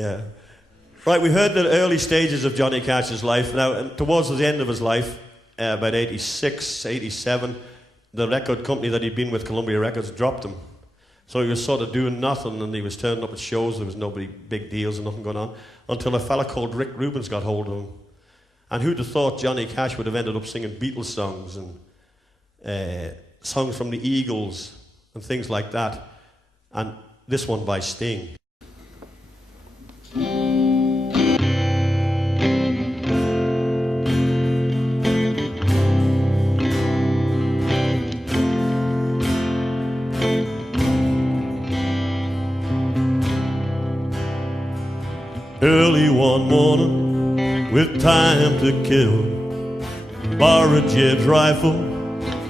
Yeah. Right, we heard the early stages of Johnny Cash's life. Now, towards the end of his life, about 86, 87, the record company that he'd been with, Columbia Records, dropped him. So he was sort of doing nothing, and he was turning up at shows. There was no big deals and nothing going on, until a fella called Rick Rubens got hold of him. And who'd have thought Johnny Cash would have ended up singing Beatles songs and songs from the Eagles and things like that. And this one by Sting. Early one morning, with time to kill, borrowed Jeb's rifle,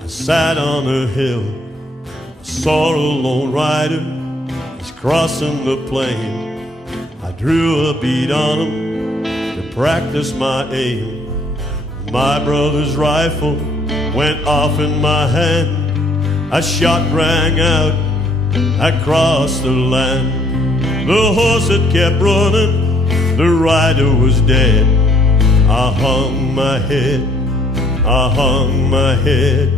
I sat on a hill. I saw a lone rider, he's crossing the plain. I drew a bead on him to practice my aim. My brother's rifle went off in my hand. A shot rang out across the land. The horse had kept running, the rider was dead. I hung my head, I hung my head.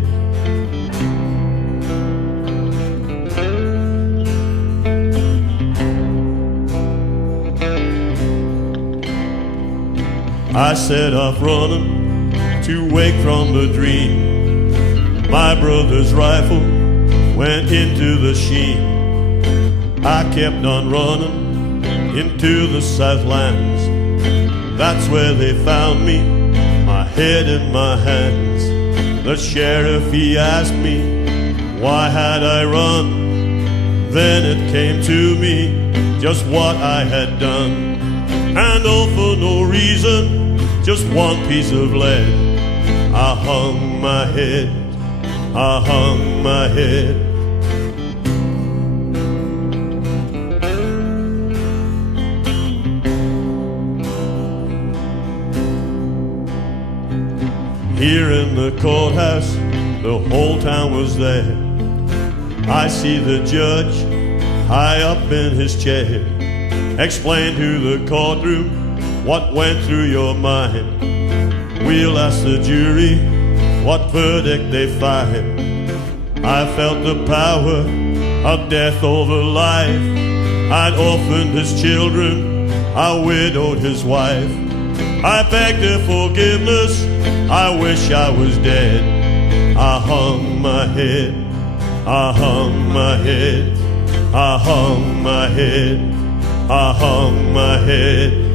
I set off running to wake from the dream. My brother's rifle went into the sheen. I kept on running into the Southlands. That's where they found me, my head in my hands. The sheriff, he asked me, why had I run? Then it came to me, just what I had done. And all for no reason, just one piece of lead. I hung my head, I hung my head. Here in the courthouse, the whole town was there. I see the judge high up in his chair. Explain to the courtroom what went through your mind. We'll ask the jury what verdict they find. I felt the power of death over life. I'd orphaned his children, I widowed his wife. I begged her forgiveness, I wish I was dead. I hung my head, I hung my head, I hung my head, I hung my head.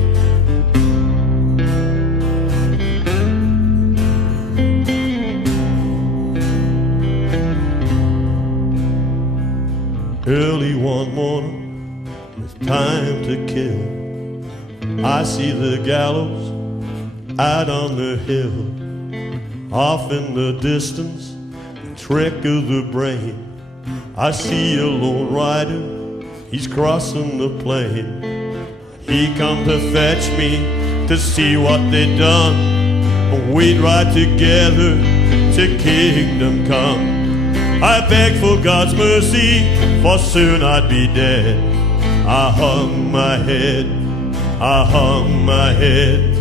Early one morning, with time to kill, I see the gallows out on the hill. Off in the distance, the trick of the brain, I see a lone rider, he's crossing the plain. He come to fetch me to see what they'd done. We'd ride together to kingdom come. I begged for God's mercy, for soon I'd be dead. I hung my head, I hung my head,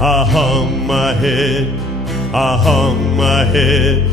I hung my head, I hung my head.